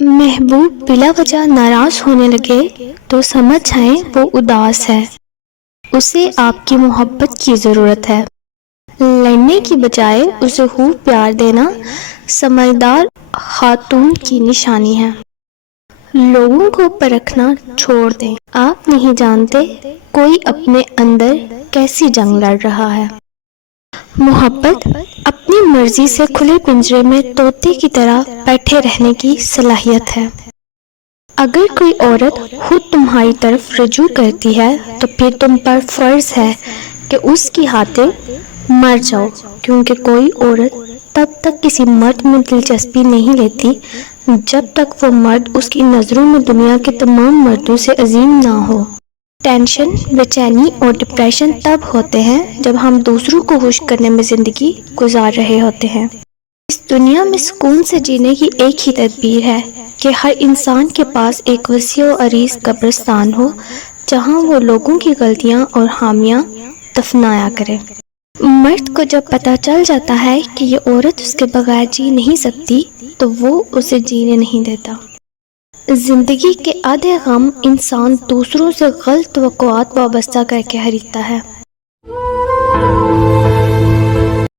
محبوب بلا وجہ ناراض ہونے لگے تو سمجھ جائیں وہ اداس ہے، اسے آپ کی محبت کی ضرورت ہے۔ لڑنے کی بجائے اسے خوب پیار دینا سمجھدار خاتون کی نشانی ہے۔ لوگوں کو پرکھنا چھوڑ دیں، آپ نہیں جانتے کوئی اپنے اندر کیسی جنگ لڑ رہا ہے۔ محبت اپنی مرضی سے کھلے پنجرے میں طوطے کی طرح بیٹھے رہنے کی صلاحیت ہے۔ اگر کوئی عورت خود تمہاری طرف رجوع کرتی ہے تو پھر تم پر فرض ہے کہ اس کی خاطر مر جاؤ، کیونکہ کوئی عورت تب تک کسی مرد میں دلچسپی نہیں لیتی جب تک وہ مرد اس کی نظروں میں دنیا کے تمام مردوں سے عظیم نہ ہو۔ ٹینشن، بے چینی اور ڈپریشن تب ہوتے ہیں جب ہم دوسروں کو خوش کرنے میں زندگی گزار رہے ہوتے ہیں۔ اس دنیا میں سکون سے جینے کی ایک ہی تدبیر ہے کہ ہر انسان کے پاس ایک وسیع و عریض قبرستان ہو جہاں وہ لوگوں کی غلطیاں اور خامیاں دفنایا کرے۔ مرد کو جب پتہ چل جاتا ہے کہ یہ عورت اس کے بغیر جی نہیں سکتی تو وہ اسے جینے نہیں دیتا۔ زندگی کے آدھے غم انسان دوسروں سے غلط توقعات وابستہ کر کے خریدتا ہے۔